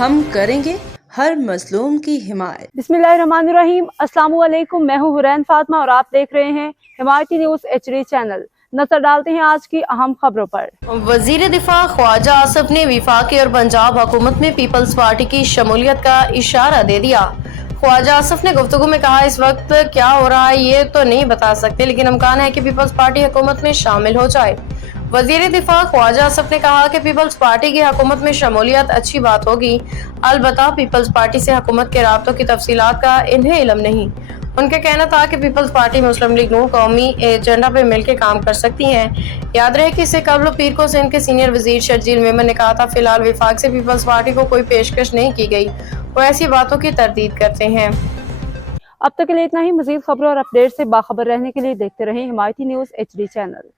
ہم کریں گے ہر مظلوم کی حمایت۔ بسم اللہ الرحمن الرحیم۔ السلام علیکم، میں ہوں حرین فاطمہ اور آپ دیکھ رہے ہیں حمایتی نیوز HD چینل۔ نظر ڈالتے ہیں آج کی اہم خبروں پر۔ وزیر دفاع خواجہ آصف نے وفاقی اور پنجاب حکومت میں پیپلز پارٹی کی شمولیت کا اشارہ دے دیا۔ خواجہ آصف نے گفتگو میں کہا، اس وقت کیا ہو رہا ہے یہ تو نہیں بتا سکتے، لیکن امکان ہے کہ پیپلز پارٹی حکومت میں شامل ہو جائے۔ وزیر دفاع خواجہ آصف نے کہا کہ پیپلز پارٹی کی حکومت میں شمولیت اچھی بات ہوگی، البتہ پیپلز پارٹی سے حکومت کے رابطوں کی تفصیلات کا انہیں علم نہیں۔ ان کا کہنا تھا کہ پیپلز پارٹی مسلم لیگ نون قومی ایجنڈا پہ مل کے کام کر سکتی ہیں۔ یاد رہے کہ اس سے قبل پیر کو سندھ کے سینئر وزیر شرجیل میمن نے کہا تھا، فی الحال وفاق سے پیپلز پارٹی کو کوئی پیشکش نہیں کی گئی، وہ ایسی باتوں کی تردید کرتے ہیں۔ اب تک کے لیے اتنا ہی۔ مزید خبروں اور اپڈیٹ سے باخبر رہنے کے لیے دیکھتے رہیں حمایتی نیوز HD چینل۔